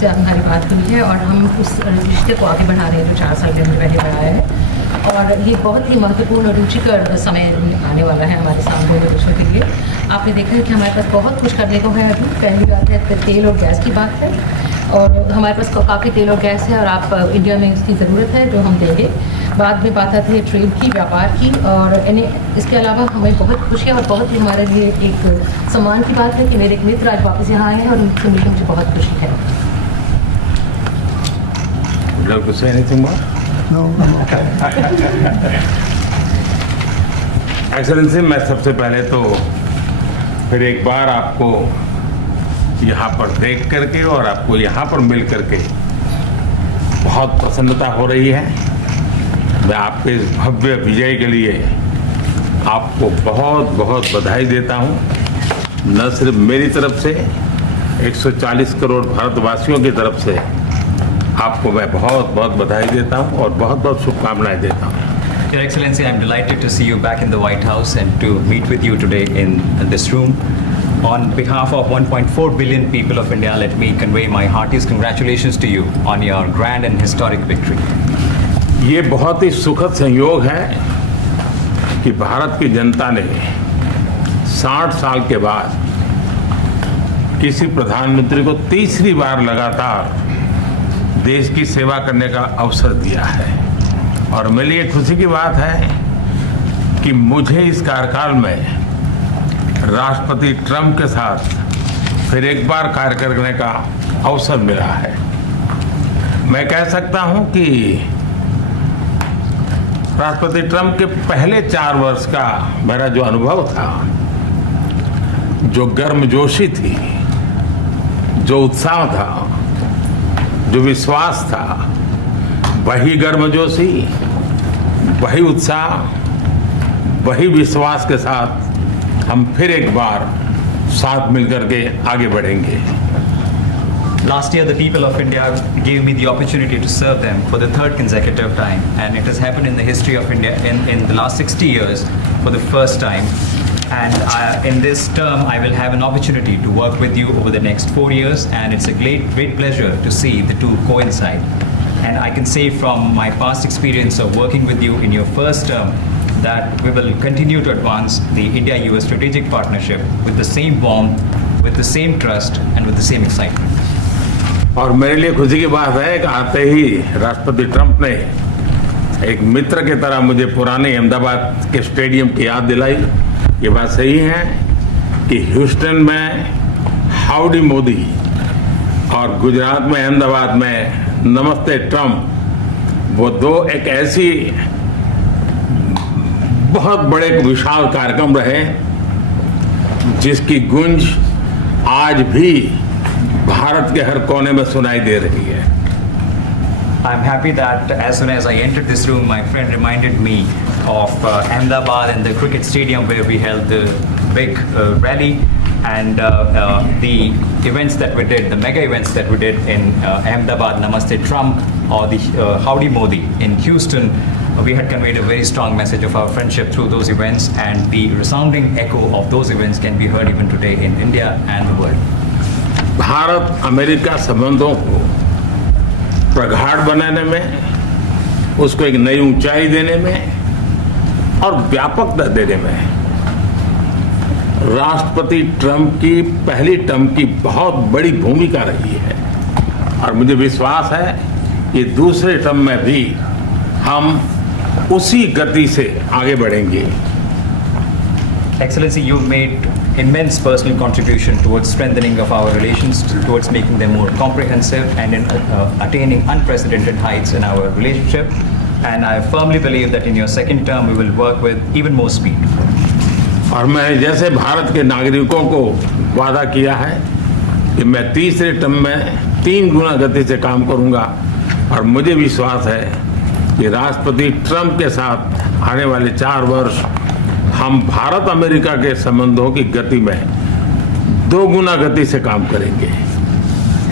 से हमारी बात हुई है और हम उस रिश्ते को आगे बढ़ा रहे हैं जो 4 साल के अंदर पहले बढ़ाया है। और ये बहुत ही महत्वपूर्ण और रुचिकर समय आने वाला है हमारे सामने दोनों देशों के लिए। आपने देखा है कि हमारे पास बहुत कुछ करने को है। अभी पहली बात है तेल और गैस की बात है, और हमारे पास काफ़ी तेल और गैस है और आप इंडिया में इसकी ज़रूरत है जो हम देंगे। बाद में बात आती है ट्रेड की, व्यापार की, और इसके अलावा हमें बहुत खुशी है और बहुत ही हमारे लिए एक सम्मान की बात है कि मेरे एक मित्र आज वापस यहाँ आए हैं और उनसे मिलकर मुझे बहुत खुशी है। Would you like to say anything more? No, I'm okay. Excellency, मैं सबसे पहले तो फिर एक बार आपको यहाँ पर देख करके और आपको यहाँ पर मिल करके बहुत प्रसन्नता हो रही है। मैं आपके इस भव्य विजय के लिए आपको बहुत बहुत बधाई देता हूँ। न सिर्फ मेरी तरफ से, 140 करोड़ भारतवासियों की तरफ से आपको मैं बहुत बहुत बधाई देता हूँ और बहुत बहुत शुभकामनाएं देता हूँ। Your Excellency, I'm delighted to see you back in the White House and to meet with you today in this room. On behalf of 1.4 billion people of India, let me convey my heartiest congratulations to you on your grand and historic victory. ये बहुत ही सुखद संयोग है कि भारत की जनता ने 60 साल के बाद किसी प्रधानमंत्री को तीसरी बार लगातार देश की सेवा करने का अवसर दिया है। और मेरे लिए खुशी की बात है कि मुझे इस कार्यकाल में राष्ट्रपति ट्रंप के साथ फिर एक बार कार्य करने का अवसर मिला है। मैं कह सकता हूं कि राष्ट्रपति ट्रंप के पहले 4 वर्ष का मेरा जो अनुभव था, जो गर्मजोशी थी, जो उत्साह था, जो विश्वास था, वही गर्मजोशी, वही उत्साह, वही विश्वास के साथ हम फिर एक बार साथ मिलकर के आगे बढ़ेंगे। Last year, the people of India gave me the opportunity to serve them for the 3rd consecutive time, and it has happened in the history of India in the last 60 years for the first time. And in this term, I will have an opportunity to work with you over the next 4 years, and it's a great pleasure to see the two coincide. And I can say from my past experience of working with you in your first term that we will continue to advance the India-US strategic partnership with the same warmth, with the same trust, and with the same excitement. और मेरे लिए खुशी की बात है कि आते ही राष्ट्रपति ट्रंप ने एक मित्र की तरह मुझे पुराने अहमदाबाद के स्टेडियम की याद दिलाई। ये बात सही है कि ह्यूस्टन में हाउडी मोदी और गुजरात में अहमदाबाद में नमस्ते ट्रंप, वो दो एक ऐसी बहुत बड़े विशाल कार्यक्रम रहे जिसकी गूंज आज भी भारत के हर कोने में सुनाई दे रही है। I'm happy that as soon as I entered this room, my friend reminded me of Ahmedabad and the cricket stadium where we held the big rally, and the events that we did, the mega events that we did in Ahmedabad, Namaste Trump, or the Howdy Modi in Houston. We had conveyed a very strong message of our friendship through those events, and the resounding echo of those events can be heard even today in India and the world. Bharat America संबंधों को प्रगाढ़ बनाने में, उसको एक नई ऊंचाई देने में और व्यापकता देने में राष्ट्रपति ट्रंप की पहली टर्म की बहुत बड़ी भूमिका रही है। और मुझे विश्वास है कि दूसरे टर्म में भी हम उसी गति से आगे बढ़ेंगे। Excellency, you've made immense personal contribution towards strengthening of our relations, towards making them more comprehensive, and in attaining unprecedented heights in our relationship. And I firmly believe that in your second term, we will work with even more speed. और मैं जैसे भारत के नागरिकों को वादा किया है कि मैं तीसरे टर्म में 3 गुना गति से काम करूंगा, और मुझे विश्वास है कि राष्ट्रपति ट्रंप के साथ आने वाले 4 वर्ष हम भारत अमेरिका के संबंधों की गति में 2 गुना गति से काम करेंगे।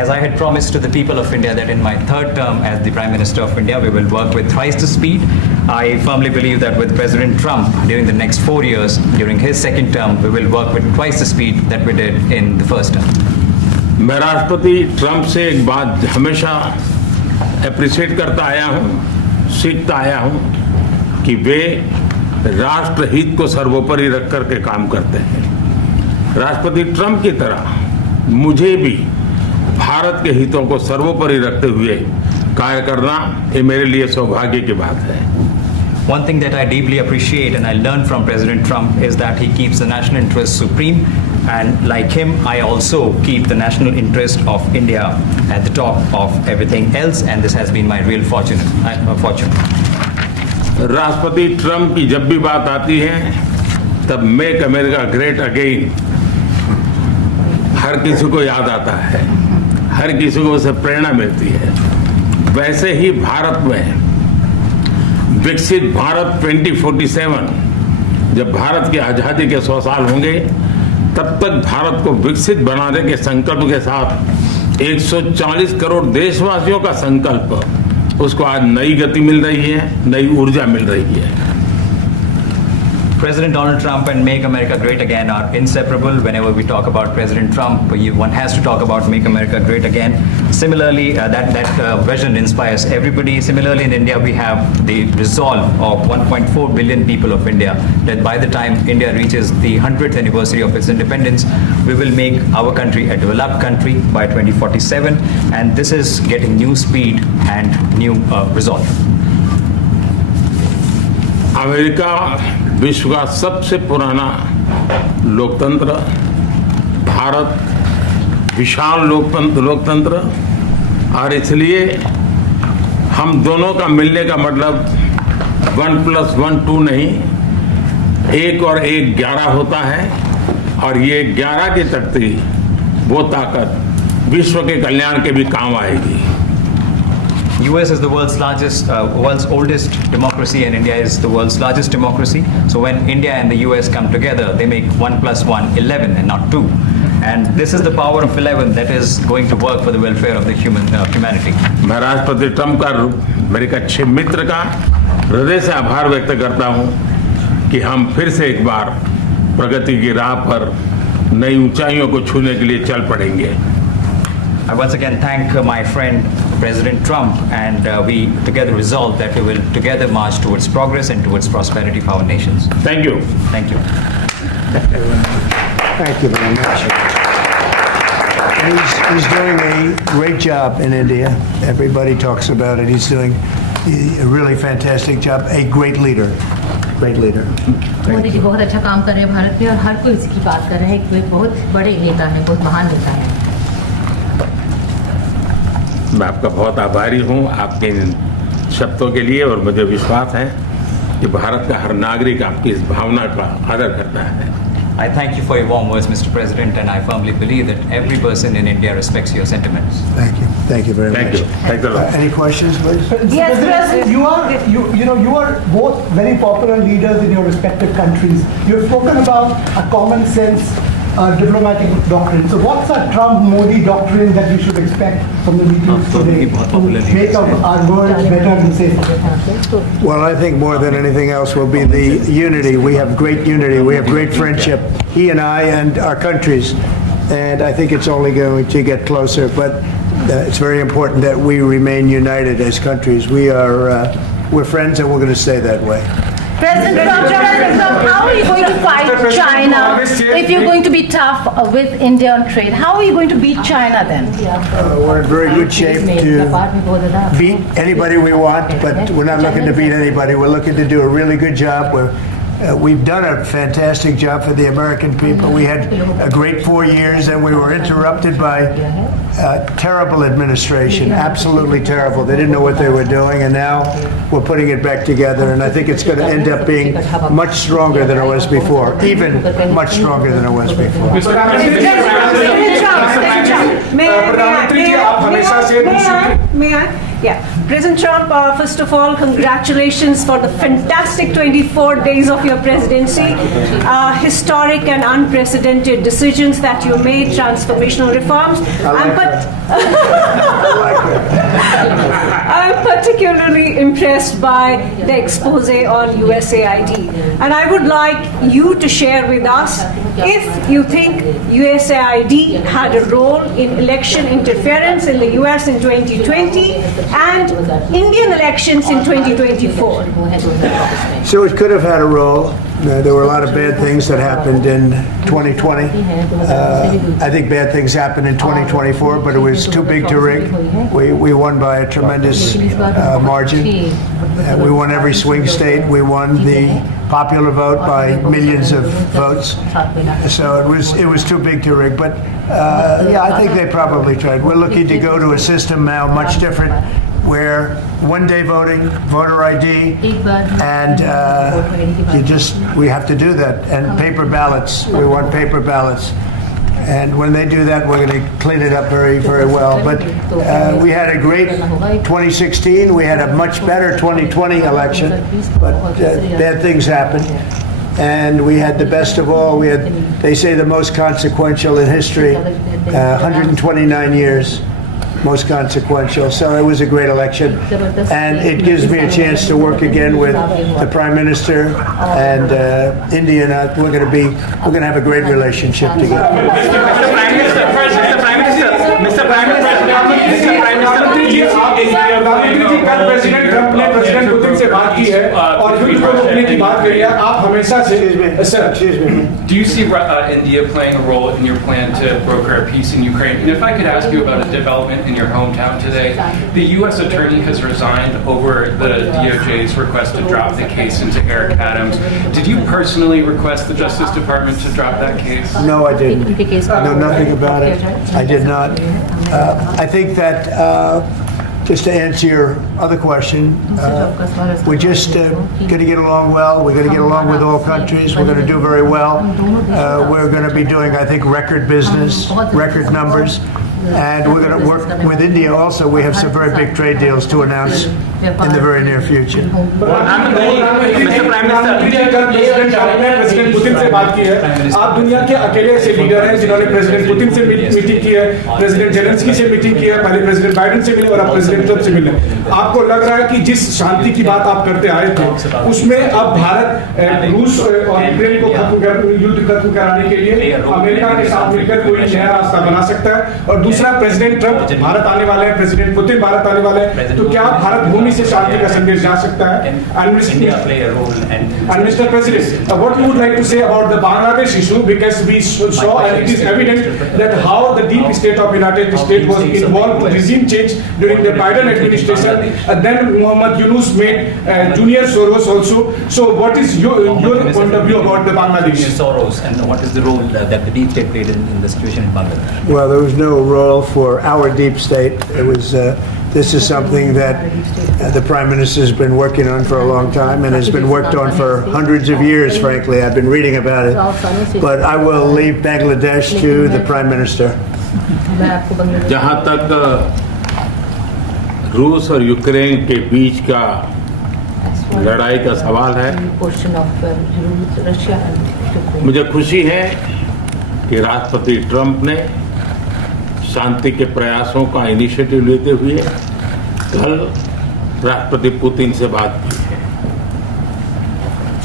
As I had promised to the people of India that in my 3rd term as the Prime Minister of India, we will work with thrice the speed. I firmly believe that with President Trump during the next 4 years, during his second term, we will work with twice the speed that we did in the first term. मैं राष्ट्रपति Trump से एक बात हमेशा appreciate करता आया हूं, सीखता आया हूं कि वे राष्ट्रहित को सर्वोपरि रख करके काम करते हैं। राष्ट्रपति ट्रंप की तरह मुझे भी भारत के हितों को सर्वोपरि रखते हुए कार्य करना ये मेरे लिए सौभाग्य की बात है। One thing that I deeply appreciate and I learned from President Trump is that he keeps the national interest supreme, and like him, I also keep the national interest of India at the top of everything else, and this has been my real fortune. राष्ट्रपति Trump की जब भी बात आती है तब make America great again हर किसी को याद आता है, हर किसी को उससे प्रेरणा मिलती है। वैसे ही भारत में विकसित भारत 2047, जब भारत की आज़ादी के 100 साल होंगे, तब तक भारत को विकसित बनाने के संकल्प के साथ 140 करोड़ देशवासियों का संकल्प, उसको आज नई गति मिल रही है, नई ऊर्जा मिल रही है। President Donald Trump and Make America Great Again are inseparable. Whenever we talk about President Trump, one has to talk about Make America Great Again. Similarly, that vision inspires everybody. Similarly, in India, we have the resolve of 1.4 billion people of India that by the time India reaches the 100th anniversary of its independence, we will make our country a developed country by 2047. And this is getting new speed and new resolve. America विश्व का सबसे पुराना लोकतंत्र, भारत विशाल लोकतंत्र, और इसलिए हम दोनों का मिलने का मतलब 1+1 2 नहीं, 1 और 1 11 होता है, और ये 11 की शक्ति, वो ताकत विश्व के कल्याण के भी काम आएगी। US is the world's oldest democracy, and India is the world's largest democracy. So when India and the US come together, they make 1+1 11 and not 2. And this is the power of 11 that is going to work for the welfare of the humanity. मैं राष्ट्रपति Trump का, मेरे एक अच्छे मित्र का हृदय से आभार व्यक्त करता हूं कि हम फिर से एक बार प्रगति की राह पर नई ऊंचाइयों को छूने के लिए चल पड़ेंगे। I once again thank my friend President Trump, and we together resolve that we will together march towards progress and towards prosperity for our nations. Thank you. Thank you. Thank you very much. He's doing a great job in India. Everybody talks about it. He's doing a really fantastic job. A great leader. Great leader. Modi ji बहुत अच्छा काम कर रहे हैं भारत में, और हर कोई इसकी बात कर रहे हैं कि बहुत बड़े नेता हैं, बहुत महान नेता हैं। मैं आपका बहुत आभारी हूं आपके इन शब्दों के लिए, और मुझे विश्वास है कि भारत का हर नागरिक आपकी इस भावना का आदर करता है। I thank you for your warm words, Mr. President, and I firmly believe that every person in India respects your sentiments. Thank you. Thank you very Thank much. you. Thanks a lot. Any questions, please? Yes, President. You are both very popular leaders in your respective countries. You have spoken about a common sense diplomatic doctrine. So what's a Trump-Modi doctrine that we should expect from the meetings today to make our world better and safer? Well, I think more than anything else will be the unity. We have great unity. We have great friendship, he and I and our countries. And I think it's only going to get closer. But it's very important that we remain united as countries. We're friends, and we're going to stay that way. President Trump, how are you going to fight China if you're going to be tough with India on trade? How are you going to beat China then? We're in very good shape to beat anybody we want, but we're not looking to beat anybody. We're looking to do a really good job. We've done a fantastic job for the American people. We had a great 4 years, and we were interrupted by terrible administration, absolutely terrible. They didn't know what they were doing, and now we're putting it back together, and I think it's going to end up being much stronger than it was before, even much stronger than it was before. May I? Yeah. President Trump, first of all, congratulations for the fantastic 24 days of your presidency. Historic and unprecedented decisions that you made, transformational reforms. I'm particularly impressed by the expose on USAID. And I would like you to share with us if you think USAID had a role in election interference in the US in 2020 and Indian elections in 2024. So it could have had a role. There were a lot of bad things that happened in 2020. I think bad things happened in 2024, but it was too big to rig. We won by a tremendous margin. We won every swing state. We won the popular vote by millions of votes. So it was too big to rig. But yeah, I think they probably tried. We're looking to go to a system now much different, where one-day voting, voter ID, and we have to do that. And paper ballots, we want paper ballots. And when they do that, we're going to clean it up very, very well. But we had a great 2016. We had a much better 2020 election, but bad things happened. And we had the best of all. We had, they say, the most consequential in history, 129 years. Most consequential. So it was a great election, and it gives me a chance to work again with the Prime Minister and India. And we're going to have a great relationship together. Mr. Prime Minister, प्रधानमंत्री जी कल president Trump ने president Putin से बात की है और युद्ध को रोकने की बात करी है. आप हमेशा से Do you see India playing a role in your plan to broker a peace in Ukraine? And if I could ask you about a development in your hometown today, the U.S. attorney has resigned over the DOJ's request to drop the case into Eric Adams. Did you personally request the Justice Department to drop that case? No, I didn't. I know nothing about it. I did not. I think that just to answer your other question, we're just going to get along well. We're going to get along with all countries. We're going to do very well. We're going to be doing, I think, record business, record numbers. And we're going to work with India also. We have some very big trade deals to announce in the very near future. Mr. Prime Minister, president Trump ने president Putin से बात की है. आप दुनिया के अकेले ऐसे लीडर हैं जिन्होंने प्रेसिडेंट पुतिन से मीटिंग की है, प्रेसिडेंट जेलेंस्की से मीटिंग की है, पहले प्रेसिडेंट बाइडेन से मिले और अब प्रेसिडेंट ट्रंप से मिले. आपको लग रहा है कि जिस शांति की बात आप करते आए थे, उसमें अब भारत रूस और यूक्रेन को युद्ध खत्म कराने के लिए अमेरिका के साथ मिलकर कोई नया रास्ता बना सकता है? और दूसरा, प्रेसिडेंट ट्रंप भारत आने वाले हैं, प्रेसिडेंट पुतिन भारत आने वाले हैं, तो क्या भारत भूमि से शांति का संदेश जा सकता है? And Mr. President, what you would like to say about the Bangladesh issue, because we saw and it is evident that how the deep state of United States was involved with regime change during the Biden administration, and then Muhammad Yunus made Junior Soros also. So what is your point of view about the Bangladesh? Soros, and what is the role that the deep state played in the situation in Bangladesh? Well, there was no role for our deep state. It was. This is something that the Prime Minister has been working on for a long time and has been worked on for hundreds of years, frankly. I've been reading about it. But I will leave Bangladesh to the Prime Minister. जहाँ तक रूस और Ukraine के बीच का लड़ाई का सवाल है, मुझे खुशी है कि राष्ट्रपति ट्रंप ने शांति के प्रयासों का इनिशिएटिव लेते हुए कल राष्ट्रपति पुतिन से बात की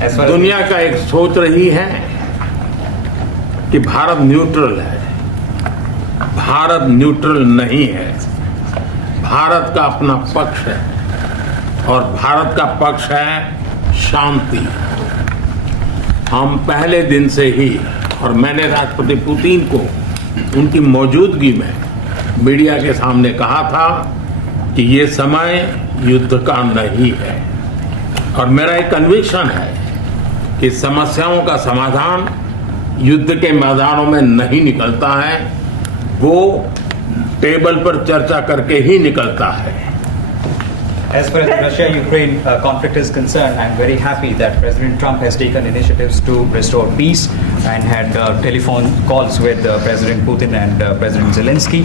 है. दुनिया का एक सोच रही है कि भारत न्यूट्रल है. भारत न्यूट्रल नहीं है. भारत का अपना पक्ष है और भारत का पक्ष है शांति. हम पहले दिन से ही, और मैंने राष्ट्रपति पुतिन को उनकी मौजूदगी में मीडिया के सामने कहा था कि ये समय युद्ध का नहीं है, और मेरा एक कन्विक्शन है कि समस्याओं का समाधान युद्ध के मैदानों में नहीं निकलता है, वो टेबल पर चर्चा करके ही निकलता है. As far as the Russia-Ukraine conflict is concerned, I am very happy that President Trump has taken initiatives to restore peace and had telephone calls with President Putin and President Zelensky.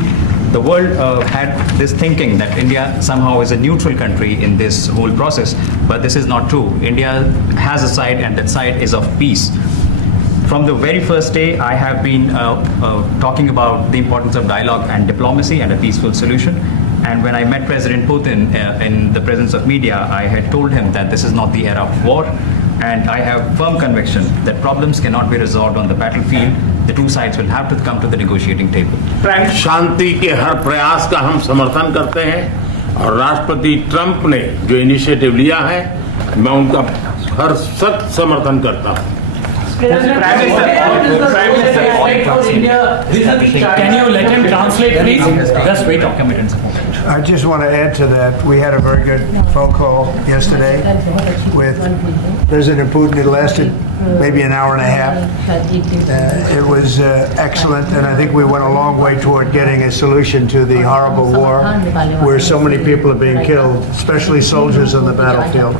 The world had this thinking that India somehow is a neutral country in this whole process, but this is not true. India has a side, and that side is of peace. From the very first day, I have been talking about the importance of dialogue and diplomacy and a peaceful solution. And when I met President Putin in the presence of media, I had told him that this is not the era of war, and I have firm conviction that problems cannot be resolved on the battlefield. The two sides will have to come to the negotiating table. शांति के हर प्रयास का हम समर्थन करते हैं और राष्ट्रपति Trump ने जो इनिशिएटिव लिया है मैं उनका हर सख्त समर्थन करता हूं। Can you let him translate, please? Just wait. I just want to add to that. We had a very good phone call yesterday with President Putin. It lasted maybe an hour and a half. It was excellent, and I think we went a long way toward getting a solution to the horrible war where so many people are being killed, especially soldiers on the battlefield.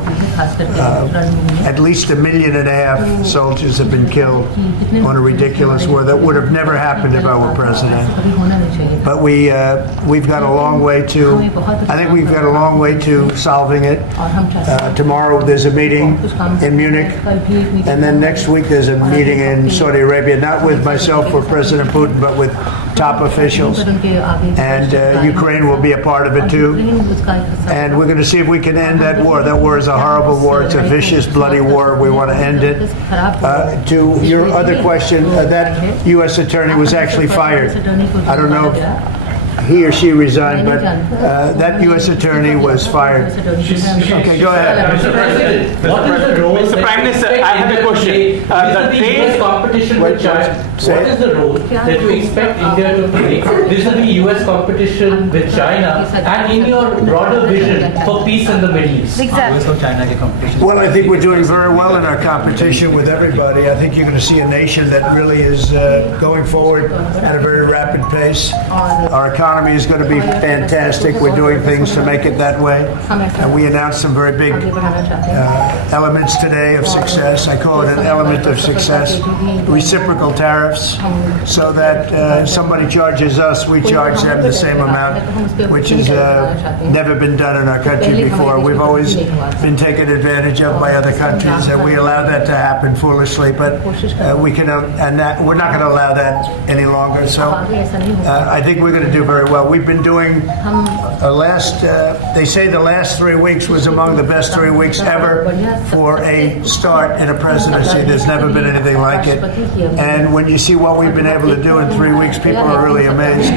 At least 1.5 million soldiers have been killed on a ridiculous war that would have never happened if I were president. But we've got a long way to. I think we've got a long way to solving it. Tomorrow there's a meeting in Munich, and then next week there's a meeting in Saudi Arabia, not with myself or President Putin, but with top officials. And Ukraine will be a part of it too. And we're going to see if we can end that war. That war is a horrible war. It's a vicious, bloody war. We want to end it. To your other question, that U.S. attorney was actually fired. I don't know if he or she resigned, but that U.S. attorney was fired. Okay, go ahead. Mr. President, what is the role? Mr. Prime Minister, I have a question. The US competition with China. What is the role that you expect India to play vis-a-vis US competition with China, and in your broader vision for peace in the Middle East? Well, I think we're doing very well in our competition with everybody. I think you're going to see a nation that really is going forward at a very rapid pace. Our economy is going to be fantastic. We're doing things to make it that way. And we announced some very big elements today of success. I call it an element of success. Reciprocal tariffs, so that somebody charges us, we charge them the same amount, which has never been done in our country before. We've always been taken advantage of by other countries, and we allow that to happen foolishly. But we're not going to allow that any longer. So I think we're going to do very well. We've been doing they say the last 3 weeks was among the best 3 weeks ever for a start in a presidency. There's never been anything like it. And when you see what we've been able to do in 3 weeks, people are really amazed.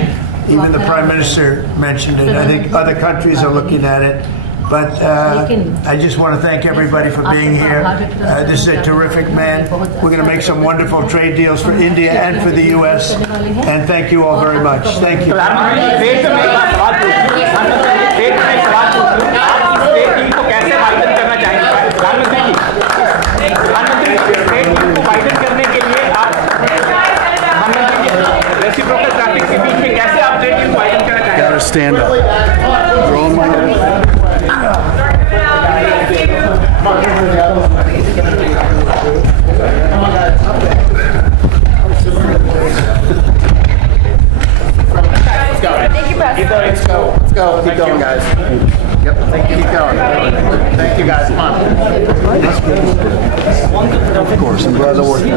Even the Prime Minister mentioned it. I think other countries are looking at it. But I just want to thank everybody for being here. This is a terrific man. We're going to make some wonderful trade deals for India and for the U.S. And thank you all very much. Thank you. Gotta stand up. Roll my head. Thank you, President. Let's go. Keep going, guys. Yep. Keep going. Thank you, guys. Come on. Of course. I'm glad they're working.